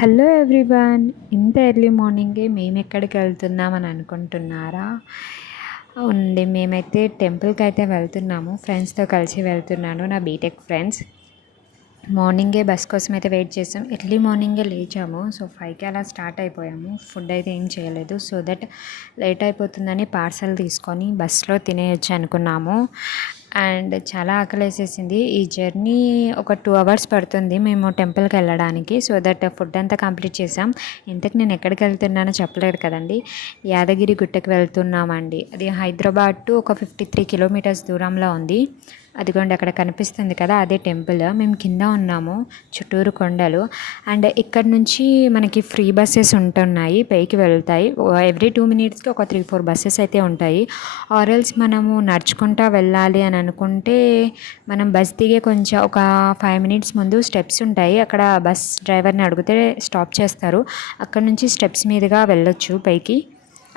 Hello everyone. ఇంత early మార్నింగే మేము ఎక్కడికి వెళ్తున్నామని అనుకుంటున్నారా? అవునండి, మేమైతే టెంపుల్కి అయితే వెళ్తున్నాము. ఫ్రెండ్స్తో కలిసి వెళ్తున్నాను, నా బీటెక్ ఫ్రెండ్స్. మార్నింగే బస్ కోసం అయితే వెయిట్ చేసాం. ఎర్లీ మార్నింగే లేచాము. సో 5కి అలా స్టార్ట్ అయిపోయాము. ఫుడ్ అయితే ఏం చేయలేదు, సో దట్ లేట్ అయిపోతుందని పార్సల్ తీసుకొని బస్లో తినేయచ్చు అనుకున్నాము. అండ్ చాలా ఆకలేసేసింది. ఈ జర్నీ ఒక 2 అవర్స్ పడుతుంది మేము టెంపుల్కి వెళ్ళడానికి. సో దట్ ఫుడ్ అంతా కంప్లీట్ చేసాం. ఇంతకు నేను ఎక్కడికి వెళ్తున్నానో చెప్పలేదు కదండి. యాదగిరి గుట్టకి వెళ్తున్నామండి. అది హైదరాబాద్ టు ఒక 53 కిలోమీటర్స్ దూరంలో ఉంది. అదిగోండి అక్కడ కనిపిస్తుంది కదా, అదే టెంపుల్. మేము కింద ఉన్నాము, చుట్టూరు కొండలు. అండ్ ఇక్కడ నుంచి మనకి ఫ్రీ బస్సెస్ ఉంటున్నాయి, పైకి వెళ్తాయి. ఎవ్రీ 2 మినిట్స్కి ఒక 3-4 బస్సెస్ అయితే ఉంటాయి. ఆర్ఎల్స్ మనము నడుచుకుంటా వెళ్ళాలి అని అనుకుంటే మనం బస్ దిగే కొంచెం ఒక 5 మినిట్స్ ముందు స్టెప్స్ ఉంటాయి. అక్కడ బస్ డ్రైవర్ని అడిగితే స్టాప్ చేస్తారు. అక్కడ నుంచి స్టెప్స్ మీదుగా వెళ్ళొచ్చు పైకి.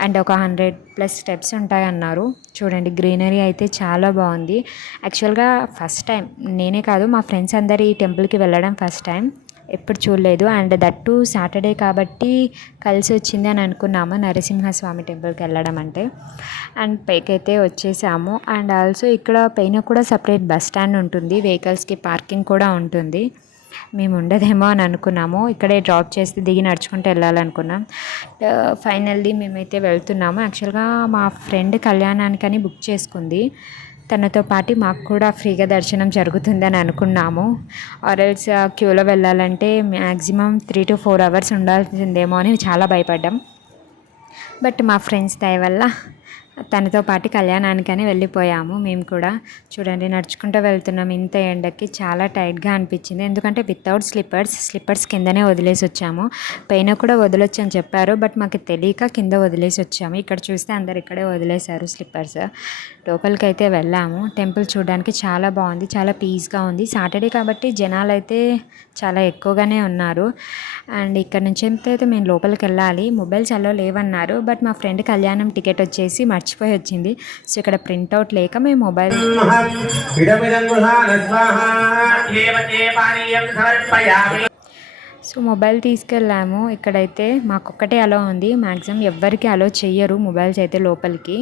అండ్ ఒక 100+ స్టెప్స్ ఉంటాయన్నారు. చూడండి, గ్రీనరీ అయితే చాలా బాగుంది. యాక్చువల్గా ఫస్ట్ టైం, నేనే కాదు మా ఫ్రెండ్స్ అందరు ఈ టెంపుల్కి వెళ్ళడం ఫస్ట్ టైం, ఎప్పుడు చూడలేదు. అండ్ దట్టు సాటర్డే కాబట్టి కలిసి వచ్చింది అని అనుకున్నాము నరసింహస్వామి టెంపుల్కి వెళ్ళడం అంటే. అండ్ పైకైతే వచ్చేసాము. అండ్ ఆల్సో ఇక్కడ పైన కూడా సపరేట్ బస్ స్టాండ్ ఉంటుంది, వెహికల్స్కి పార్కింగ్ కూడా ఉంటుంది. మేము ఉండదేమో అని అనుకున్నాము, ఇక్కడే డ్రాప్ చేస్తే దిగి నడుచుకుంటూ వెళ్ళాలనుకున్నాం. ఫైనల్లీ మేమైతే వెళ్తున్నాము. యాక్చువల్గా మా ఫ్రెండ్ కళ్యాణానికని బుక్ చేసుకుంది. తనతో పాటు మాకు కూడా ఫ్రీగా దర్శనం జరుగుతుందని అనుకున్నాము. ఆర్ఎల్స్ క్యూలో వెళ్ళాలంటే మ్యాక్సిమం 3-4 అవర్స్ ఉండాల్సిందేమో అని చాలా భయపడ్డాం. బట్ మా ఫ్రెండ్స్ దయ వల్ల తనతో పాటు కళ్యాణానికని వెళ్ళిపోయాము మేము కూడా. చూడండి, నడుచుకుంటూ వెళ్తున్నాం. ఇంత ఎండకి చాలా టైట్గా అనిపించింది, ఎందుకంటే వితౌట్ స్లిప్పర్స్ కిందనే వదిలేసి వచ్చాము. పైన కూడా వదిలొచ్చు అని చెప్పారు, బట్ మాకు తెలియక కింద వదిలేసి వచ్చాము. ఇక్కడ చూస్తే అందరు ఇక్కడే వదిలేశారు స్లిప్పర్స్. లోపలికి అయితే వెళ్ళాము. టెంపుల్ చూడడానికి చాలా బాగుంది, చాలా పీస్గా ఉంది. సాటర్డే కాబట్టి జనాలు అయితే చాలా ఎక్కువగానే ఉన్నారు. అండ్ ఇక్కడ నుంచి అయితే మేము లోపలికి వెళ్ళాలి. మొబైల్స్ అలో లేవన్నారు, బట్ మా ఫ్రెండ్ కళ్యాణం టికెట్ వచ్చేసి మర్చిపోయి వచ్చింది. సో ఇక్కడ ప్రింట్అవుట్ లేక మేము మొబైల్ తీసుకెళ్ళాము. ఇక్కడైతే మాకొక్కటే అలో ఉంది, మ్యాక్సిమం ఎవ్వరికి అలో చెయ్యరు మొబైల్స్ అయితే లోపలికి.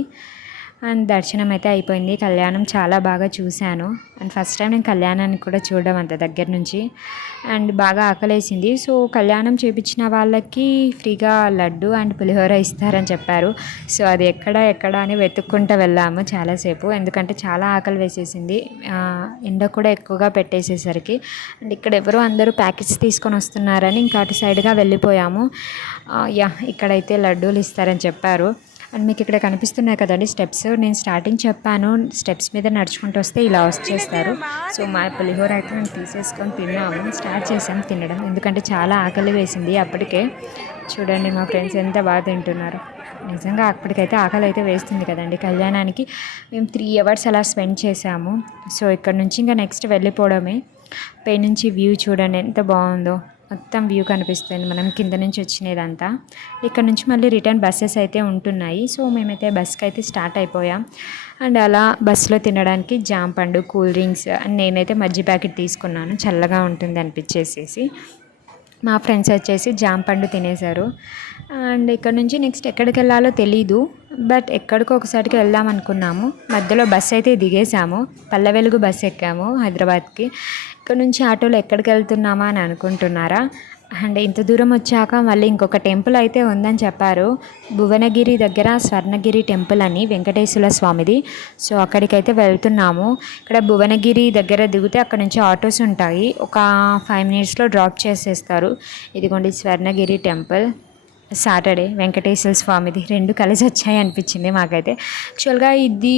అండ్ దర్శనం అయితే అయిపోయింది. కళ్యాణం చాలా బాగా చూశాను. అండ్ ఫస్ట్ టైం నేను కళ్యాణానికి కూడా చూడడం అంత దగ్గర నుంచి. అండ్ బాగా ఆకలేసింది. సో కళ్యాణం చేపించిన వాళ్ళకి ఫ్రీగా లడ్డు అండ్ పులిహోర ఇస్తారని చెప్పారు. సో అది ఎక్కడ అని వెతుక్కుంటూ వెళ్ళాము చాలాసేపు, ఎందుకంటే చాలా ఆకలి వేసేసింది. ఎండ కూడా ఎక్కువగా పెట్టేసేసరికి. అండ్ ఇక్కడ ఎవరో అందరూ ప్యాకెట్స్ తీసుకొని వస్తున్నారని ఇంకా అటు సైడ్గా వెళ్ళిపోయాము. ఇక్కడైతే లడ్డూలు ఇస్తారని చెప్పారు. అండ్ మీకు ఇక్కడ కనిపిస్తున్నాయి కదండి స్టెప్స్. నేను స్టార్టింగ్ చెప్పాను, స్టెప్స్ మీద నడుచుకుంటూ వస్తే ఇలా వచ్చేస్తారు. సో మా పులిహోర అయితే మేము తీసేసుకొని తిన్నాము. స్టార్ట్ చేసాం తినడం, ఎందుకంటే చాలా ఆకలి వేసింది అప్పటికే. చూడండి మా ఫ్రెండ్స్ ఎంత బాగా తింటున్నారు. నిజంగా అప్పటికైతే ఆకలి అయితే వేస్తుంది కదండి. కళ్యాణానికి మేము 3 అవర్స్ అలా స్పెండ్ చేసాము. సో ఇక్కడ నుంచి ఇంకా నెక్స్ట్ వెళ్ళిపోవడమే. పై నుంచి వ్యూ చూడండి ఎంత బాగుందో, మొత్తం వ్యూ కనిపిస్తుంది మనం కింద నుంచి వచ్చినదంతా. ఇక్కడ నుంచి మళ్ళీ రిటర్న్ బస్సెస్ అయితే ఉంటున్నాయి. సో మేమైతే బస్కి అయితే స్టార్ట్ అయిపోయాం. అండ్ అలా బస్సులో తినడానికి జామ పండు, కూల్ డ్రింక్స్, అండ్ నేనైతే మజ్జి ప్యాకెట్ తీసుకున్నాను, చల్లగా ఉంటుంది అనిపించేసేసి. మా ఫ్రెండ్స్ వచ్చేసి జామ పండు తినేశారు. అండ్ ఇక్కడ నుంచి నెక్స్ట్ ఎక్కడికి వెళ్ళాలో తెలీదు, బట్ ఎక్కడికో ఒకసారికి వెళ్దాం అనుకున్నాము. మధ్యలో బస్సు అయితే దిగేసాము, పల్లె వెలుగు బస్సు ఎక్కాము హైదరాబాద్కి. ఇక్కడ నుంచి ఆటోలో ఎక్కడికి వెళ్తున్నామా అని అనుకుంటున్నారా? అండ్ ఇంత దూరం వచ్చాక మళ్ళీ ఇంకొక టెంపుల్ అయితే ఉందని చెప్పారు. భువనగిరి దగ్గర స్వర్ణగిరి టెంపుల్ అని, వెంకటేశ్వర స్వామిది. సో అక్కడికైతే వెళ్తున్నాము. ఇక్కడ భువనగిరి దగ్గర దిగితే అక్కడ నుంచి ఆటోస్ ఉంటాయి, ఒక 5 మినిట్స్లో డ్రాప్ చేసేస్తారు. ఇదిగోండి స్వర్ణగిరి టెంపుల్. సాటర్డే వెంకటేశ్వర స్వామిది, 2 కలిసి వచ్చాయి అనిపించింది మాకైతే. యాక్చువల్గా ఇది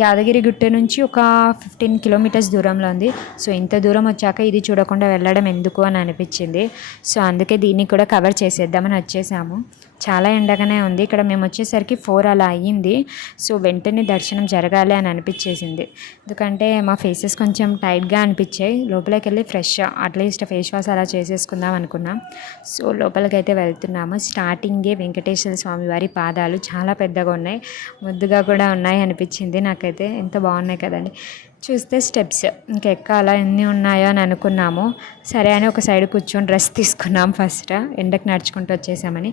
యాదగిరి గుట్ట నుంచి ఒక 15 కిలోమీటర్స్ దూరంలో ఉంది. సో ఇంత దూరం వచ్చాక ఇది చూడకుండా వెళ్ళడం ఎందుకు అని అనిపించింది. సో అందుకే దీన్ని కూడా కవర్ చేసేద్దామని వచ్చేసాము. చాలా ఎండగానే ఉంది. ఇక్కడ మేము వచ్చేసరికి 4 అలా అయ్యింది. సో వెంటనే దర్శనం జరగాలి అని అనిపించేసింది, ఎందుకంటే మా ఫేసెస్ కొంచెం టైట్గా అనిపించాయి. లోపలికి వెళ్ళి ఫ్రెష్ అట్లీస్ట్ ఫేస్ వాష్ అలా చేసేసుకుందాం అనుకున్నాం. సో లోపలికైతే వెళ్తున్నాము. స్టార్టింగే వెంకటేశ్వర స్వామి వారి పాదాలు చాలా పెద్దగా ఉన్నాయి, ముద్దుగా కూడా ఉన్నాయి అనిపించింది నాకైతే. ఎంత బాగున్నాయి కదండి. చూస్తే స్టెప్స్ ఇంకెక్కాలా ఎన్ని ఉన్నాయో అని అనుకున్నాము. సరే అని ఒక సైడ్ కూర్చొని రెస్ట్ తీసుకున్నాం ఫస్ట్, ఎండకు నడుచుకుంటూ వచ్చేసామని.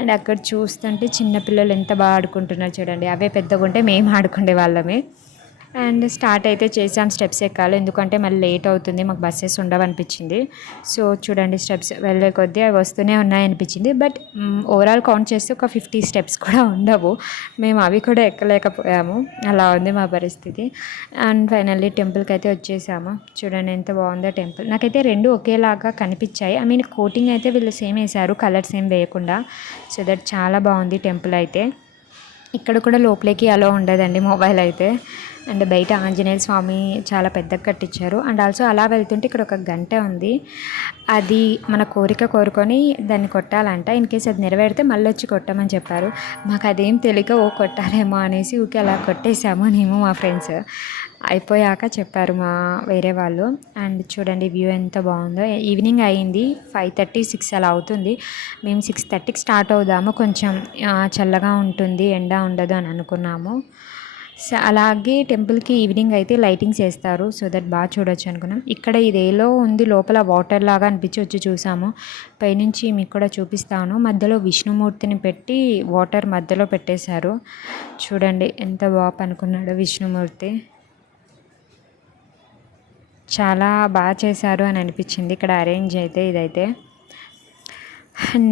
అండ్ అక్కడ చూస్తుంటే చిన్నపిల్లలు ఎంత బాగా ఆడుకుంటున్నారు చూడండి. అవే పెద్దగా ఉంటే మేము ఆడుకునే వాళ్ళమే. అండ్ స్టార్ట్ అయితే చేసాం స్టెప్స్ ఎక్కాలి, ఎందుకంటే మళ్ళీ లేట్ అవుతుంది, మాకు బస్సెస్ ఉండవనిపించింది. సో చూడండి స్టెప్స్ వెళ్ళే కొద్దీ అవి వస్తూనే ఉన్నాయనిపించింది. బట్ ఓవరాల్ కౌంట్ చేస్తే ఒక 50 స్టెప్స్ కూడా ఉండవు. మేము అవి కూడా ఎక్కలేకపోయాము, అలా ఉంది మా పరిస్థితి. అండ్ ఫైనల్లీ టెంపుల్కి అయితే వచ్చేసాము. చూడండి ఎంత బాగుందో టెంపుల్. నాకైతే రెండు ఒకేలాగా కనిపించాయి. ఐ మీన్ కోటింగ్ అయితే వీళ్ళు సేమ్ వేశారు, కలర్స్ ఏం వేయకుండా. సో దట్ చాలా బాగుంది టెంపుల్ అయితే. ఇక్కడ కూడా లోపలికి అలో ఉండదండి మొబైల్ అయితే. అండ్ బయట ఆంజనేయ స్వామి చాలా పెద్దగా కట్టించారు. అండ్ ఆల్సో అలా వెళ్తుంటే ఇక్కడ ఒక గంట ఉంది, అది మన కోరిక కోరుకొని దాన్ని కొట్టాలంట. ఇన్ కేస్ అది నెరవేరితే మళ్ళీ వచ్చి కొట్టమని చెప్పారు. మాకు అదేం తెలియక కొట్టాలేమో అనేసి ఊకే అలా కొట్టేసాము మేము మా ఫ్రెండ్స్. అయిపోయాక చెప్పారు మా వేరే వాళ్ళు. అండ్ చూడండి వ్యూ ఎంత బాగుందో. ఈవినింగ్ అయింది, 5:30 6 అలా అవుతుంది. మేము 6:30కి స్టార్ట్ అవుదాము, కొంచెం చల్లగా ఉంటుంది, ఎండ ఉండదు అని అనుకున్నాము. అలాగే టెంపుల్కి ఈవినింగ్ అయితే లైటింగ్స్ వేస్తారు, సో దట్ బాగా చూడొచ్చు అనుకున్నాం. ఇక్కడ ఇదేలో ఉంది, లోపల వాటర్ లాగా అనిపించి వచ్చి చూసాము. పైనుంచి మీకు కూడా చూపిస్తాను. మధ్యలో విష్ణుమూర్తిని పెట్టి వాటర్ మధ్యలో పెట్టేశారు. చూడండి ఎంత బాగా పనుకున్నాడో విష్ణుమూర్తి. చాలా బాగా చేశారు అని అనిపించింది ఇక్కడ అరేంజ్ అయితే ఇదైతే.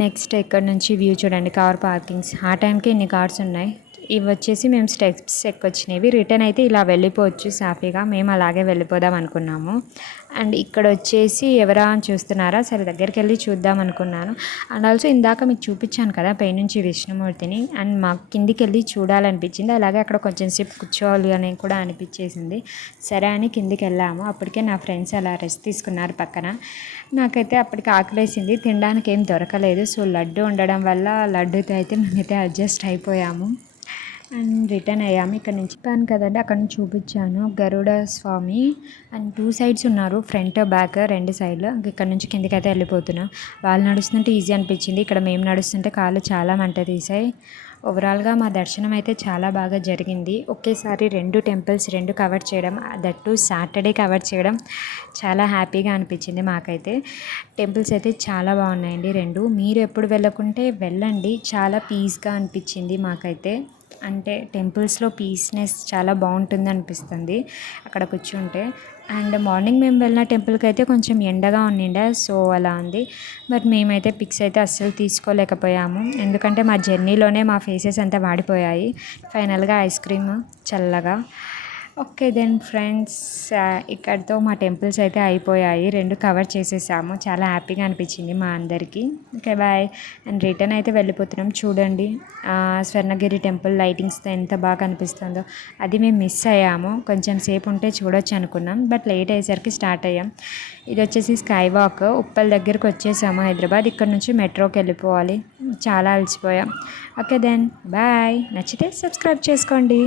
నెక్స్ట్ ఇక్కడ నుంచి వ్యూ చూడండి, కార్ పార్కింగ్స్. ఆ టైంకి ఇన్ని కార్స్ ఉన్నాయి. ఇవి వచ్చేసి మేము స్టెప్స్ ఎక్కొచ్చినవి. రిటర్న్ అయితే ఇలా వెళ్ళిపోవచ్చు సాఫీగా, మేము అలాగే వెళ్ళిపోదాం అనుకున్నాము. అండ్ ఇక్కడ వచ్చేసి ఎవరా అని చూస్తున్నారా, సరే దగ్గరికి వెళ్ళి చూద్దాం అనుకున్నాను. అండ్ ఆల్సో ఇందాక మీకు చూపించాను కదా పైనుంచి విష్ణుమూర్తిని, అండ్ మాకు కిందికి వెళ్ళి చూడాలనిపించింది. అలాగే అక్కడ కొంచెం సేపు కూర్చోవాలి అని కూడా అనిపించేసింది. సరే అని కిందికి వెళ్ళాము. అప్పటికే నా ఫ్రెండ్స్ అలా రెస్ట్ తీసుకున్నారు పక్కన. నాకైతే అప్పటికి ఆకలేసింది, తినడానికి ఏం దొరకలేదు. సో లడ్డు ఉండడం వల్ల లడ్డుతో అయితే మేమైతే అడ్జస్ట్ అయిపోయాము. అండ్ రిటర్న్ అయ్యాము. ఇక్కడ నుంచి చెప్పాను కదండి, అక్కడ నుంచి చూపించాను గరుడ స్వామి. అండ్ 2 సైడ్స్ ఉన్నారు, ఫ్రంట్ బ్యాక్ 2 సైడ్లు. ఇక్కడ నుంచి కిందకి అయితే వెళ్ళిపోతున్నాం. వాళ్ళు నడుస్తుంటే ఈజీ అనిపించింది, ఇక్కడ మేము నడుస్తుంటే కాళ్ళు చాలా మంట తీసాయి. ఓవరాల్గా మా దర్శనం అయితే చాలా బాగా జరిగింది. ఒకేసారి 2 టెంపుల్స్ కవర్ చేయడం, దట్టు సాటర్డే కవర్ చేయడం చాలా హ్యాపీగా అనిపించింది మాకైతే. టెంపుల్స్ అయితే చాలా బాగున్నాయండి 2. మీరు ఎప్పుడు వెళ్ళకుంటే వెళ్ళండి, చాలా పీస్గా అనిపించింది మాకైతే. అంటే టెంపుల్స్లో పీస్నెస్ చాలా బాగుంటుంది అనిపిస్తుంది అక్కడ కూర్చుంటే. అండ్ మార్నింగ్ మేము వెళ్ళిన టెంపుల్కి అయితే కొంచెం ఎండగా ఉండిండే, సో అలా ఉంది. బట్ మేమైతే పిక్స్ అయితే అస్సలు తీసుకోలేకపోయాము, ఎందుకంటే మా జర్నీలోనే మా ఫేసెస్ అంతా వాడిపోయాయి. ఫైనల్గా ఐస్ క్రీమ్ చల్లగా. ఓకే దెన్ ఫ్రెండ్స్, ఇక్కడితో మా టెంపుల్స్ అయితే అయిపోయాయి. 2 కవర్ చేసేసాము, చాలా హ్యాపీగా అనిపించింది మా అందరికీ. Okay bye. అండ్ రిటర్న్ అయితే వెళ్ళిపోతున్నాం. చూడండి స్వర్ణగిరి టెంపుల్ లైటింగ్స్తో ఎంత బాగా అనిపిస్తుందో. అది మేము మిస్ అయ్యాము, కొంచెం సేపు ఉంటే చూడొచ్చు అనుకున్నాం, బట్ లేట్ అయ్యేసరికి స్టార్ట్ అయ్యాం. ఇది వచ్చేసి స్కై వాక్. ఉప్పల్ దగ్గరికి వచ్చేసాము హైదరాబాద్. ఇక్కడ నుంచి మెట్రోకి వెళ్ళిపోవాలి, చాలా అలసిపోయాం. Okay then bye. నచ్చితే సబ్స్క్రైబ్ చేసుకోండి.